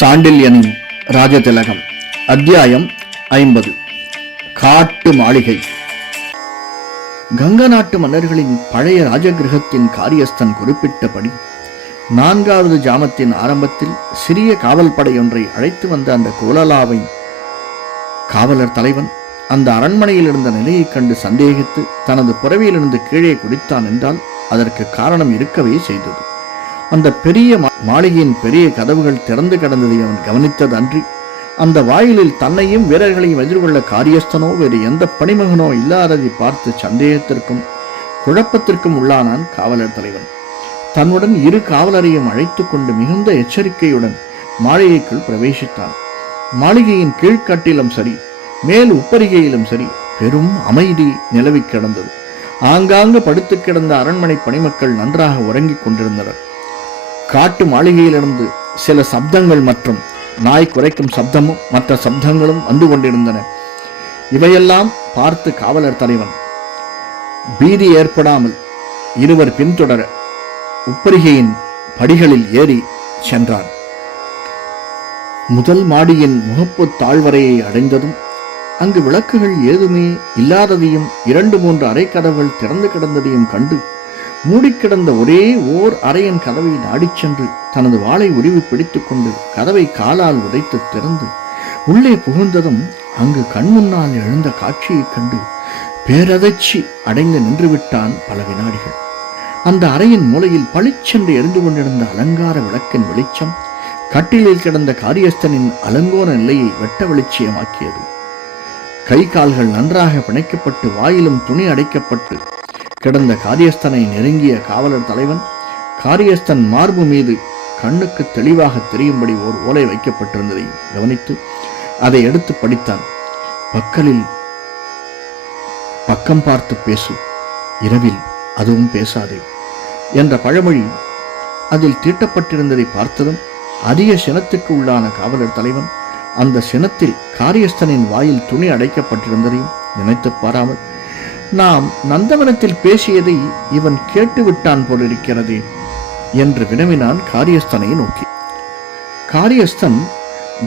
சாண்டில்யனின் ராஜதிலகம் அத்தியாயம் ஐம்பது. காட்டு மாளிகை. கங்க நாட்டு மன்னர்களின் பழைய ராஜகிரகத்தின் காரியஸ்தன் குறிப்பிட்டபடி நான்காவது ஜாமத்தின் ஆரம்பத்தில் சிறிய காவல் படையொன்றை அழைத்து வந்த அந்த கோலலாவை காவலர் தலைவன் அந்த அரண்மனையில் இருந்த நிலையைக் கண்டு சந்தேகித்து தனது புறவியிலிருந்து கீழே குடித்தான் என்றால் அதற்கு காரணம் இருக்கவே செய்தது. அந்த பெரிய மாளிகையின் பெரிய கதவுகள் திறந்து கிடந்ததை அவன் கவனித்தது அன்றி அந்த வாயிலில் தன்னையும் வீரர்களையும் எதிர்கொள்ள காரியஸ்தனோ வேறு எந்த பணிமகனோ இல்லாததை பார்த்து சந்தேகத்திற்கும் குழப்பத்திற்கும் உள்ளானான் காவலர் தலைவன். தன்னுடன் இரு காவலரையும் அழைத்துக் கொண்டு மிகுந்த எச்சரிக்கையுடன் மாளிகைக்குள் பிரவேசித்தான். மாளிகையின் கீழ்க்கட்டிலும் சரி மேல் உப்பரிகையிலும் சரி பெரும் அமைதி நிலவி கிடந்தது. ஆங்காங்கு படுத்து கிடந்த அரண்மனை பணிமக்கள் நன்றாக உறங்கிக் கொண்டிருந்தனர். காட்டு மாளிகையிலிருந்து சில சப்தங்கள் மற்றும் நாய் குறைக்கும் சப்தமும் மற்ற சப்தங்களும் வந்து கொண்டிருந்தன. இவையெல்லாம் பார்த்து காவலர் தலைவன் பீதி ஏற்படாமல் இருவர் பின்தொடர உப்பரிகையின் படிகளில் ஏறி சென்றான். முதல் மாடியின் முகப்பு தாழ்வரையை அடைந்ததும் அங்கு விளக்குகள் ஏதுமே இல்லாததையும் இரண்டு மூன்று அறைக்கதவுகள் திறந்து கிடந்ததையும் கண்டு மூடிக்கிடந்த ஒரே ஓர் அறையின் கதவை நாடிச் சென்று தனது வாளை உருவி பிடித்துக்கொண்டு கதவை காலால் உதைத்து திறந்து உள்ளே புகுந்ததும் அங்கு கண்முன்னால் எழுந்த காட்சியைக் கண்டு பேரதச்சி அடைந்து நின்றுவிட்டான் பல வினாடிகள். அந்த அறையின் மூலையில் பளிச்சென்று எரிந்து கொண்டிருந்த அலங்கார விளக்கின் வெளிச்சம் கட்டிலில் கிடந்த காரியஸ்தனின் அலங்கோர நிலையை வெட்ட வெளிச்சயமாக்கியது. கை கால்கள் நன்றாக பிணைக்கப்பட்டு வாயிலும் துணி அடைக்கப்பட்டு கிடந்த காரியஸ்தனை நெருங்கிய காவலர் தலைவன் காரியஸ்தன் மார்பு மீது கண்ணுக்கு தெளிவாக தெரியும்படி ஓர் ஓலை வைக்கப்பட்டிருந்ததை கவனித்து அதை எடுத்து படித்தான். பக்கலில் பக்கம் பார்த்து பேசு இரவில் அதுவும் பேசாதே என்ற பழமொழி அதில் தீட்டப்பட்டிருந்ததை பார்த்ததும் அதிக சினத்துக்கு உள்ளான காவலர் தலைவன் அந்த சினத்தில் காரியஸ்தனின் வாயில் துணி அடைக்கப்பட்டிருந்ததையும் நினைத்து பாராமல் நாம் நந்தவனத்தில் பேசியதை இவன் கேட்டுவிட்டான் போலிருக்கிறது என்று வினவினான் காரியஸ்தனை நோக்கி. காரியஸ்தன்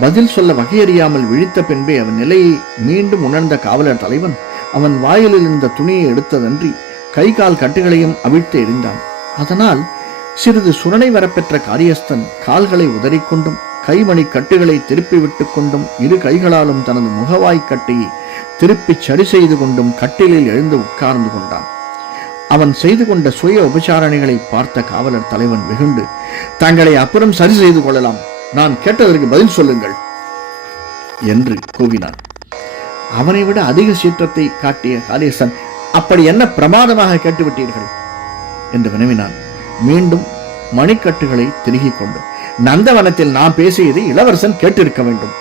பதில் சொல்ல வகையறியாமல் விழித்த பின்பே அவன் நிலையை மீண்டும் உணர்ந்த காவலர் தலைவன் அவன் வாயிலில் இருந்த துணியை எடுத்ததன்றி கை கால் கட்டுகளையும் அவிழ்த்து எறிந்தான். அதனால் சிறிது சுரணை வரப்பெற்ற காரியஸ்தன் கால்களை உதறிக்கொண்டும் கைமணி கட்டுகளை திருப்பி விட்டுக் கொண்டும் இரு கைகளாலும் தனது முகவாய்க்கட்டையை திருப்பி திருப்பிச் சரி செய்து கொண்டும் கட்டிலில் எழுந்து உட்கார்ந்து கொண்டான். அவன் செய்து கொண்ட சுய உபச்சாரணைகளை பார்த்த காவலர் தலைவன் வெகுண்டு தங்களை அப்புறம் சரி செய்து கொள்ளலாம். நான் கேட்டதற்கு பதில் சொல்லுங்கள் என்று கூவினான். அவனை விட அதிக சீற்றத்தை காட்டிய காளியசன் அப்படி என்ன பிரமாதமாக கேட்டுவிட்டீர்கள்? என்று வினவினான். மீண்டும் மணிக்கட்டுகளை திருகிக் கொண்டு நந்தவனத்தில் நான் பேசியதை இளவரசன் கேட்டிருக்க வேண்டும்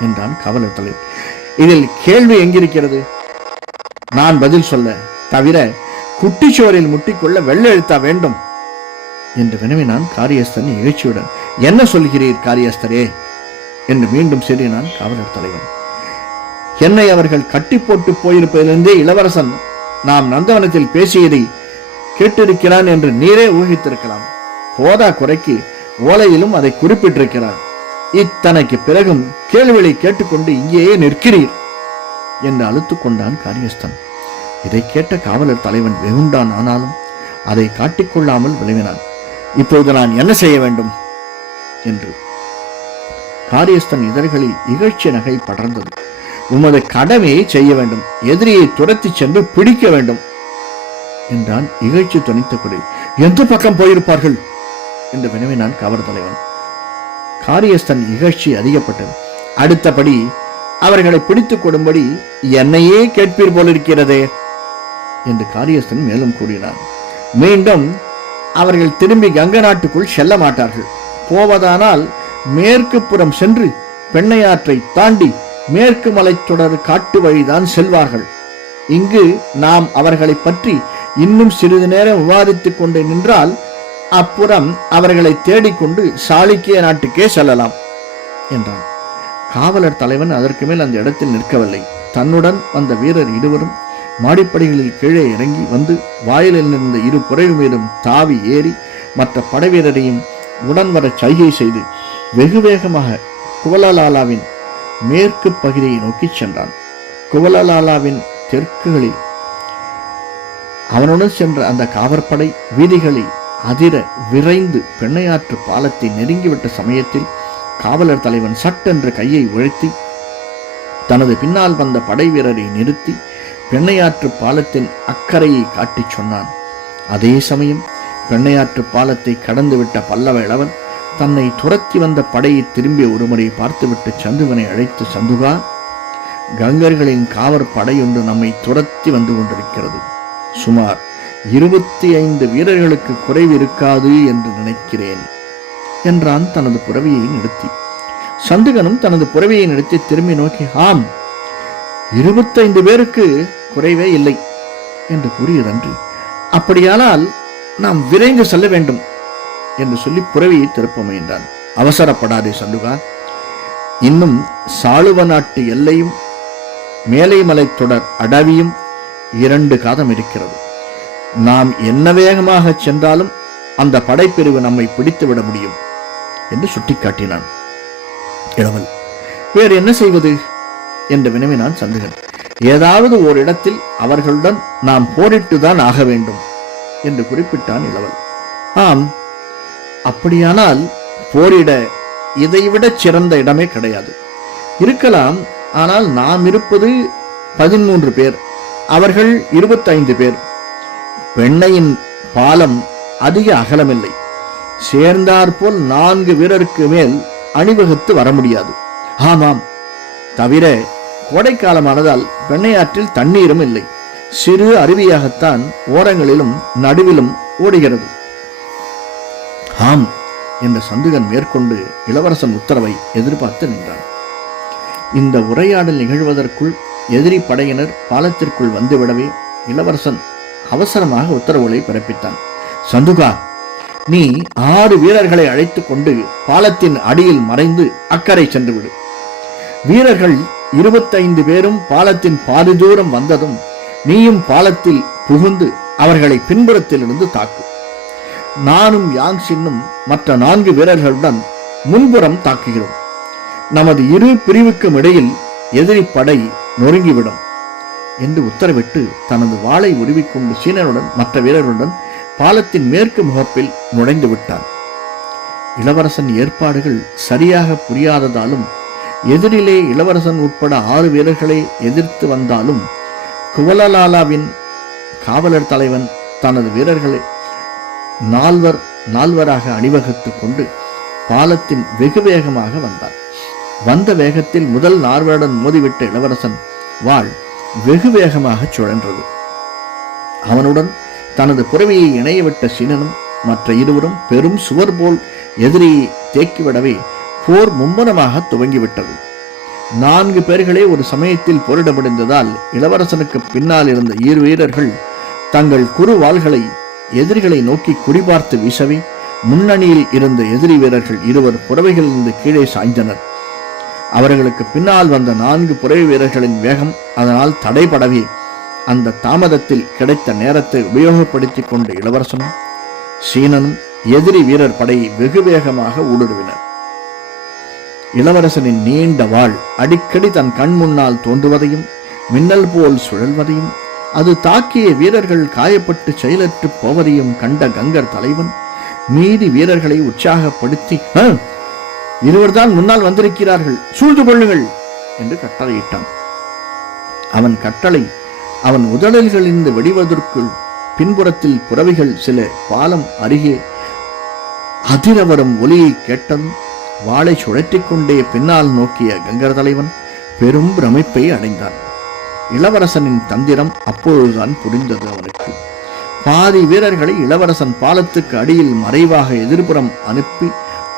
என்றான் காவலர் தலைவர். இதில் கேள்வி எங்கிருக்கிறது? நான் பதில் சொல்ல தவிர குட்டிச்சுவரில் முட்டிக்கொள்ள வெள்ளெழுத்தா வேண்டும்? என்று வினவினான் காரியஸ்தன் எழுச்சியுடன். என்ன சொல்கிறீர் காரியஸ்தரே? என்று மீண்டும் நான் காவலர் தலைவன். என்னை அவர்கள் கட்டி போட்டு போயிருப்பதிலிருந்தே இளவரசன் நாம் நந்தவனத்தில் பேசியதை கேட்டிருக்கிறான் என்று நீரே ஊகித்திருக்கலாம். போதா குறைக்கு ஓலையிலும் அதை குறிப்பிட்டிருக்கிறார். இத்தனைக்கு பிறகும் கேள்விகளை கேட்டுக்கொண்டு இங்கேயே நிற்கிறீர் என்று அழுத்துக் கொண்டான் காரியஸ்தன். இதை கேட்ட காவலர் தலைவன் வெகுண்டான் ஆனாலும் அதை காட்டிக்கொள்ளாமல் விளைவினான் இப்போது நான் என்ன செய்ய வேண்டும்? என்று. காரியஸ்தன் இதழ்களில் இகழ்ச்சி நகை படர்ந்தது. உமது கடமையை செய்ய வேண்டும். எதிரியை துரத்தி சென்று பிடிக்க வேண்டும் என்றான். இகழ்ச்சி துணைத்தபடி எந்த பக்கம் போயிருப்பார்கள்? என்று வினவினான் காவல் தலைவன். காரியஸ்தன் இகழ்ச்சி அதிகப்பட்டது. அடுத்தபடி அவர்களை பிடித்துக் கொடும்படி என்னையே கேட்பீர் போலிருக்கிறதே என்று காரியஸ்தன் மேலும் கூறினார் மீண்டும் அவர்கள் திரும்பி கங்க நாட்டுக்குள் செல்ல மாட்டார்கள். போவதானால் மேற்கு புறம் சென்று பெண்ணையாற்றை தாண்டி மேற்கு மலைத்தொடர் காட்டு வழிதான் செல்வார்கள். இங்கு நாம் அவர்களை பற்றி இன்னும் சிறிது நேரம் விவாதித்துக் கொண்டு நின்றால் அப்புறம் அவர்களை தேடிக்கொண்டு சாளுக்கிய நாட்டுக்கே செல்லலாம் என்றான். காவலர் தலைவன் அதற்கு மேல் அந்த இடத்தில் நிற்கவில்லை. தன்னுடன் வந்த வீரர் இருவரும் மாடிப்படிகளில் கீழே இறங்கி வந்து வாயிலில் இருந்த இரு குறைவு மீதும் தாவி ஏறி மற்ற படைவீரரையும் உடன் வர சைகை செய்து வெகு வேகமாக குவலலாலாவின் மேற்கு பகுதியை நோக்கி சென்றான். குவலலாலாவின் தெற்குகளில் அவனுடன் சென்ற அந்த காவற்படை வீதிகளில் அதிர விரைந்து பெண்ணையாற்று பாலத்தை நெருங்கிவிட்ட சமயத்தில் காவலர் தலைவன் சட்டென்று கையை உழைத்தி தனது பின்னால் வந்த படை வீரரை நிறுத்தி பெண்ணையாற்று பாலத்தின் அக்கறையை காட்டிச் சொன்னான். அதே சமயம் பெண்ணையாற்று பாலத்தை கடந்துவிட்ட பல்லவ இளவன் தன்னை துரத்தி வந்த படையை திரும்பிய ஒருமுறை பார்த்துவிட்டு சந்துவனை அழைத்து சந்துகா கங்கர்களின் காவற் படையொன்று நம்மை துரத்தி வந்து கொண்டிருக்கிறது. சுமார் இருபத்தி ஐந்து வீரர்களுக்கு குறைவு இருக்காது என்று நினைக்கிறேன் என்றான் தனது புறவியை நிறுத்தி. சந்துகனும் தனது புறவியை நிறுத்தி திரும்பி நோக்கி ஆம் இருபத்தைந்து பேருக்கு குறைவே இல்லை என்று கூறியதன்று அப்படியானால் நாம் விரைந்து செல்ல வேண்டும் என்று சொல்லி புறவியை திருப்ப முயன்றான். அவசரப்படாதே சந்துகா. இன்னும் சாளுவ நாட்டு எல்லையும் மேலைமலை தொடர் அடவியும் இரண்டு காதம் இருக்கிறது. நாம் என்ன வேகமாக சென்றாலும் அந்த படைப்பிரிவு நம்மை பிடித்து விட முடியும் என்று சுட்டிக்காட்டினான். இளவல் வேறு என்ன செய்வது என்று வினவினான் சந்துகன். ஏதாவது ஒரு இடத்தில் அவர்களுடன் நாம் போரிட்டுதான் ஆக வேண்டும் என்று குறிப்பிட்டான் இளவல். ஆம் அப்படியானால் போரிட இதைவிட சிறந்த இடமே கிடையாது. இருக்கலாம் ஆனால் நாம் இருப்பது பதிமூன்று பேர் அவர்கள் இருபத்தைந்து பேர் பெண்ணையின் பாலம் அதிக அகலமில்லை. சேர்ந்தாற்போல் நான்கு வீரருக்கு மேல் அணிவகுத்து வர முடியாது ஆமாம் தவிர கோடைக்காலமானதால் பெண்ணையாற்றில் தண்ணீரும் இல்லை. சிறு அருவியாகத்தான் ஓரங்களிலும் நடுவிலும் ஓடுகிறது. ஆம் என்ற சந்துகன் மேற்கொண்டு இளவரசன் உத்தரவை எதிர்பார்த்து நின்றான். இந்த உரையாடல் நிகழ்வதற்குள் எதிரி படையினர் பாலத்திற்குள் வந்துவிடவே இளவரசன் அவசரமாக உத்தரவுகளை பிறப்பித்தான். சந்துகா நீ ஆறு வீரர்களை அழைத்துக் கொண்டு பாலத்தின் அடியில் மறைந்து அக்கறை சென்றுவிடு. வீரர்கள் இருபத்தைந்து பேரும் பாலத்தின் பாதி தூரம் வந்ததும் நீயும் பாலத்தில் புகுந்து அவர்களை பின்புறத்திலிருந்து தாக்கு. நானும் யாங்ஷின்னும் மற்ற நான்கு வீரர்களுடன் முன்புறம் தாக்குகிறோம். நமது இரு பிரிவுக்கும் இடையில் எதிரி படை நொறுங்கிவிடும். என்று உத்தரவிட்டு தனது வாளை உருவிக்கொண்டு சீனருடன் மற்ற வீரருடன் பாலத்தின் மேற்கு முகப்பில் நுழைந்து விட்டான். இளவரசன் ஏற்பாடுகள் சரியாக புரியாததாலும் எதிரிலே இளவரசன் உட்பட ஆறு வீரர்களை எதிர்த்து வந்தாலும் குவலலாலாவின் காவலர் தலைவன் தனது வீரர்களை நால்வர் நால்வராக அணிவகுத்துக் கொண்டு பாலத்தின் வெகு வேகமாக வந்தார் வந்த வேகத்தில் முதல் நார்வருடன் மோதிவிட்ட இளவரசன் வாழ் வெகு வேகமாக சுழன்றது. அவனுடன் தனது புறவியை இணையவிட்ட சீனனும் மற்ற இருவரும் பெரும் சுவர் போல் எதிரியை தேக்கிவிடவே போர் மும்முரமாக துவங்கிவிட்டது. நான்கு பேர்களே ஒரு சமயத்தில் போரிட முடிந்ததால் இளவரசனுக்கு பின்னால் இருந்த இரு வீரர்கள் தங்கள் குறு வாள்களை எதிரிகளை நோக்கி குறிபார்த்து வீசவே முன்னணியில் இருந்த எதிரி வீரர்கள் இருவர் புறவைகளிலிருந்து கீழே சாய்ந்தனர். அவர்களுக்கு பின்னால் வந்த நான்கு புரை வீரர்களின் வேகம் அதனால் தடைபடவே அந்த தாமதத்தில் கிடைத்த நேரத்தை உபயோகப்படுத்திக் கொண்ட இளவரசனும் சீனனும் எதிரி வீரர் படையை வெகு வேகமாக ஊடுருவினர். இளவரசனின் நீண்ட வாள் அடிக்கடி தன் கண் முன்னால் தோன்றுவதையும் மின்னல் போல் சுழல்வதையும் அது தாக்கிய வீரர்கள் காயப்பட்டு செயலற்று போவதையும் கண்ட கங்கர் தலைவன் மீதி வீரர்களை உற்சாகப்படுத்தி இருவர்தான் முன்னால் வந்திருக்கிறார்கள். சூழ்ந்து கொள்ளுங்கள் என்று கட்டளையிட்டான். அவன் கட்டளை அவன் உதடல்களிலிருந்து வெடிவதற்குள் பின்புறத்தில் புறவிகள் சில பாலம் அருகே அதிர வரும் ஒலியை கேட்டதும் வாளை சுழற்றிக் கொண்டே பின்னால் நோக்கிய கங்கர் தலைவன் பெரும் பிரமிப்பை அடைந்தான். இளவரசனின் தந்திரம் அப்பொழுதுதான் புரிந்தது அவனுக்கு. பாதி வீரர்களை இளவரசன் பாலத்துக்கு அடியில் மறைவாக எதிர்புறம் அனுப்பி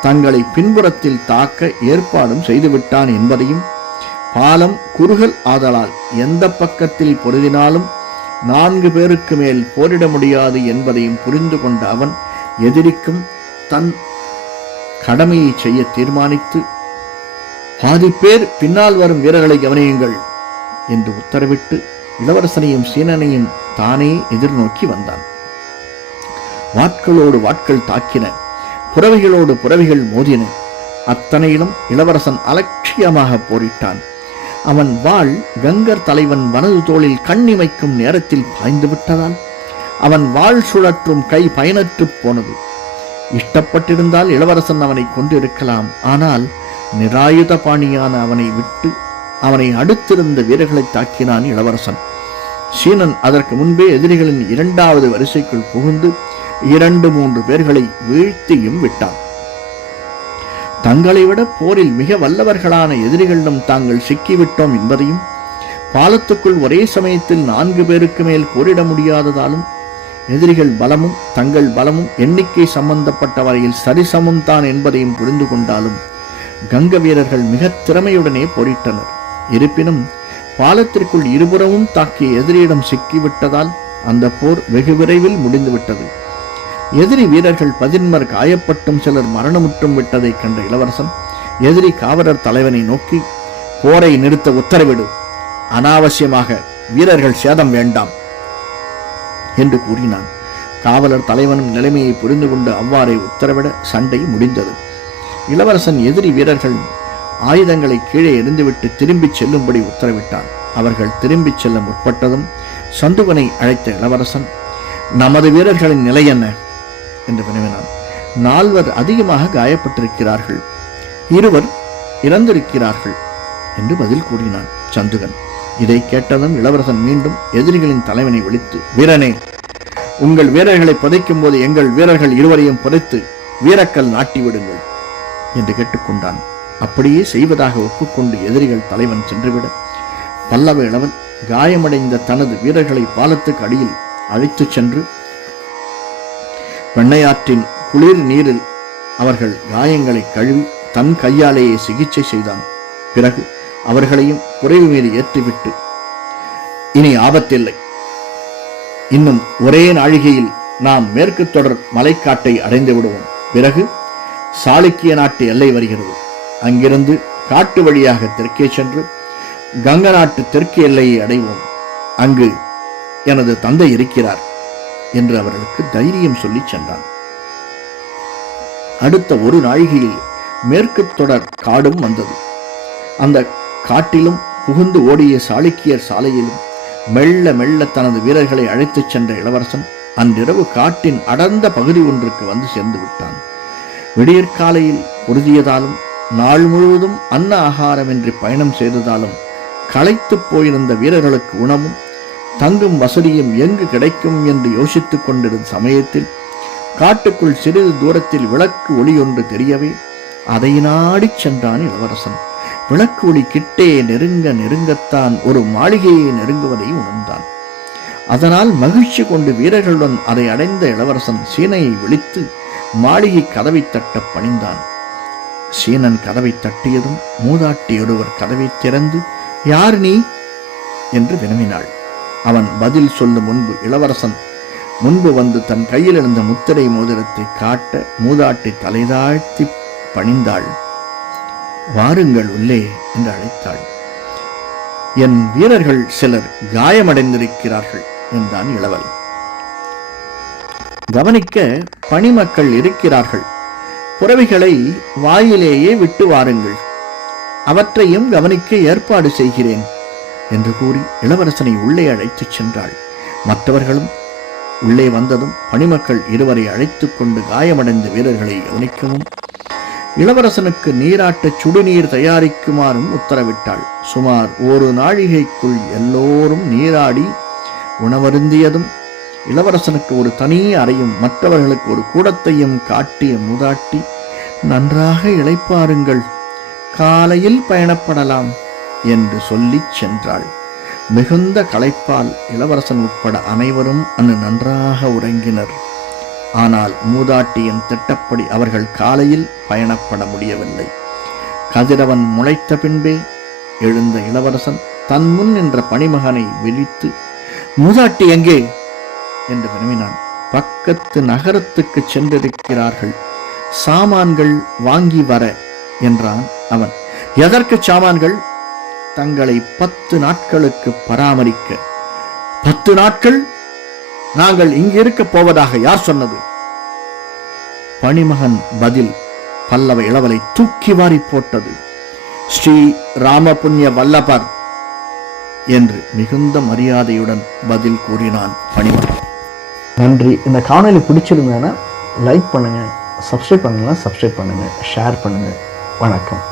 தங்களை பின்புறத்தில் தாக்க ஏற்பாடும் செய்துவிட்டான் என்பதையும் பாலம் குறுகல் ஆதலால் எந்த பக்கத்தில் பொருதினாலும் நான்கு பேருக்கு மேல் போரிட முடியாது என்பதையும் புரிந்து கொண்ட அவன் எதிரிக்கும் தன் கடமையை செய்ய தீர்மானித்து பாதி பேர் பின்னால் வரும் வீரர்களை கவனியுங்கள் என்று உத்தரவிட்டு இளவரசனையும் சீனனையும் தானே எதிர்நோக்கி வந்தான். வாட்களோடு வாட்கள் தாக்கின. புறவிகளோடு புறவிகள் மோதின. அத்தனையிலும் இளவரசன் அலட்சியமாக போரிட்டான். அவன் வாழ் கங்கர் தலைவன் வனது தோளில் கண்ணிமைக்கும் நேரத்தில் பாய்ந்து விட்டதால் அவன் வாழ் சுழற்றும் கை பயனற்றுப் போனது. இஷ்டப்பட்டிருந்தால் இளவரசன் அவனை கொண்டிருக்கலாம். ஆனால் நிராயுத பாணியான அவனை விட்டு அவனை அடுத்திருந்த வீரர்களை தாக்கினான் இளவரசன். சீனன் அதற்கு முன்பே எதிரிகளின் இரண்டாவது வரிசைக்குள் புகுந்து இரண்டு மூன்று பேர்களை வீழ்த்தியும் விட்டான். தங்களை விட போரில் மிக வல்லவர்களான எதிரிகளிடம் தாங்கள் சிக்கிவிட்டோம் என்பதையும் பாலத்துக்குள் ஒரே சமயத்தில் நான்கு பேருக்கு மேல் போரிட முடியாததாலும் எதிரிகள் பலமும் தங்கள் பலமும் எண்ணிக்கை சம்பந்தப்பட்ட வரையில் சரிசமம் தான் என்பதையும் புரிந்து கொண்டாலும் கங்க வீரர்கள் மிக திறமையுடனே போரிட்டனர். இருப்பினும் பாலத்திற்குள் இருபுறமும் தாக்கிய எதிரியிடம் சிக்கிவிட்டதால் அந்த போர் வெகு விரைவில் முடிந்துவிட்டது. எதிரி வீரர்கள் பதின்மர் காயப்பட்டும் சிலர் மரணமுற்றும் விட்டதைக் கண்ட இளவரசன் எதிரி காவலர் தலைவனை நோக்கி போரை நிறுத்த உத்தரவிடு. அனாவசியமாக வீரர்கள் சேதம் வேண்டாம். என்று கூறினான். காவலர் தலைவனும் நிலைமையை புரிந்து கொண்டு அவ்வாறே உத்தரவிட சண்டை முடிந்தது. இளவரசன் எதிரி வீரர்கள் ஆயுதங்களை கீழே எறிந்துவிட்டு திரும்பிச் செல்லும்படி உத்தரவிட்டான். அவர்கள் திரும்பிச் செல்ல முற்பட்டதும் சந்துகனை அழைத்த இளவரசன் நமது வீரர்களின் நிலை என்ன? என்று வினவினான். நால்வர் அதிகமாக காயப்பட்டிருக்கிறார்கள். இருவர் இறந்திருக்கிறார்கள் என்று பதில் கூறினான் சந்துகன். இதை கேட்டதும் இளவரசன் மீண்டும் எதிரிகளின் தலைவனை ஒழித்து வீரனே உங்கள் வீரர்களை புதைக்கும் போது எங்கள் வீரர்கள் இருவரையும் புதைத்து வீரக்கல் நாட்டி விடுங்கள் என்று கேட்டுக்கொண்டான். அப்படியே செய்வதாக ஒப்புக்கொண்டு எதிரிகள் தலைவன் சென்றுவிட பல்லவ இளவன் காயமடைந்த தனது வீரர்களை பாலத்துக்கு அடியில் அழைத்துச் சென்று வெண்ணையாற்றின் குளிர் நீரில் அவர்கள் காயங்களை கழுவி தன் கையாலேயே சிகிச்சை செய்தான். பிறகு அவர்களையும் குறைவு மீது ஏற்றிவிட்டு இனி ஆபத்தில்லை. இன்னும் ஒரே நாழிகையில் நாம் மேற்கு தொடர் மலைக்காட்டை அடைந்து விடுவோம். பிறகு சாளுக்கிய நாட்டு எல்லை வருகிறது. அங்கிருந்து காட்டு வழியாக தெற்கே சென்று கங்க நாட்டு தெற்கு எல்லையை அடைவோம். அங்கு எனது தந்தை இருக்கிறார். என்று அவர்களுக்கு தைரியம் சொல்லி சென்றான். அடுத்த ஒரு நாழிகையில் மேற்கு தொடர் காடும் வந்தது. அந்த காட்டிலும் புகுந்து ஓடிய சாளுக்கியர் சாலையிலும் மெல்ல மெல்ல தனது வீரர்களை அழைத்துச் சென்ற இளவரசன் அன்றிரவு காட்டின் அடர்ந்த பகுதி ஒன்றுக்கு வந்து சேர்ந்து விட்டான். விடியற்காலையில் உறுதியதாலும் நாள் முழுவதும் அன்ன ஆகாரமின்றி பயணம் செய்ததாலும் களைத்துப் போயிருந்த வீரர்களுக்கு உணவும் தங்கும் வசதியும் எங்கு கிடைக்கும் என்று யோசித்துக் கொண்டிருந்த சமயத்தில் காட்டுக்குள் சிறிது தூரத்தில் விளக்கு ஒளி ஒன்று தெரியவே அதை நாடிச் சென்றான் இளவரசன். விளக்கு ஒளி கிட்டே நெருங்க நெருங்கத்தான் ஒரு மாளிகையை நெருங்குவதை உணர்ந்தான். அதனால் மகிழ்ச்சி கொண்டு வீரர்களுடன் அதை அடைந்த இளவரசன் சீனையை விழித்து மாளிகை கதவை தட்ட பணிந்தான். சீனன் கதவை தட்டியதும் மூதாட்டி ஒருவர் கதவை திறந்து யார் நீ? என்று வினவினாள். அவன் பதில் சொல்லும் முன்பு இளவரசன் முன்பு வந்து தன் கையில் இருந்த முத்திரை மோதிரத்தை காட்ட மூதாட்டி தலைதாழ்த்தி பணிந்தாள். வாருங்கள் உள்ளே என்று அழைத்தாள். என் வீரர்கள் சிலர் காயமடைந்திருக்கிறார்கள் என்றான் இளவல். கவனிக்க பணிமக்கள் இருக்கிறார்கள். புறவிகளை வாயிலேயே விட்டு வாருங்கள். அவற்றையும் கவனிக்க ஏற்பாடு செய்கிறேன். என்று கூறி இளவரசனை உள்ளே அழைத்துச் சென்றாள். மற்றவர்களும் உள்ளே வந்ததும் பணிமக்கள் இருவரை அழைத்துக் கொண்டு காயமடைந்த வீரர்களை கவனிக்கவும் இளவரசனுக்கு நீராட்ட சுடுநீர் தயாரிக்குமாறும் உத்தரவிட்டாள். சுமார் ஒரு நாழிகைக்குள் எல்லோரும் நீராடி உணவருந்தியதும் இளவரசனுக்கு ஒரு தனி அறையும் மற்றவர்களுக்கு ஒரு கூடத்தையும் காட்டிய மூதாட்டி நன்றாக இளைப்பாருங்கள். காலையில் பயணப்படலாம். என்று சொல்லிச் சென்றாள். மிகுந்த களைப்பால் இளவரசன் உட்பட அனைவரும் அன்று நன்றாக உறங்கினர். ஆனால் மூதாட்டியின் திட்டப்படி அவர்கள் காலையில் பயணப்பட முடியவில்லை. கதிரவன் முளைத்த பின்பே எழுந்த இளவரசன் தன் முன் நின்ற பணிமகனை விழித்து மூதாட்டி எங்கே? என்று வினவினான். பக்கத்து நகரத்துக்கு சென்றிருக்கிறார்கள். சாமான்கள் வாங்கி வர என்றான் அவன். எதற்கு சாமான்கள்? தங்களை பத்து நாட்களுக்கு பராமரிக்க. பத்து நாட்கள் நாங்கள் இங்கு இருக்க போவதாக யார் சொன்னது? பணிமகன் பதில் பல்லவ இளவலை தூக்கி வாரி போட்டது. ஸ்ரீ ராமபுண்ணிய வல்லபர் என்று மிகுந்த மரியாதையுடன் பதில் கூறினான் பணிமகன். நன்றி. இந்த காணொலி பிடிச்சிருந்தேன்னா லைக் பண்ணுங்கள் சப்ஸ்கிரைப் பண்ணலாம் சப்ஸ்கிரைப் பண்ணுங்கள் ஷேர் பண்ணுங்கள் வணக்கம்.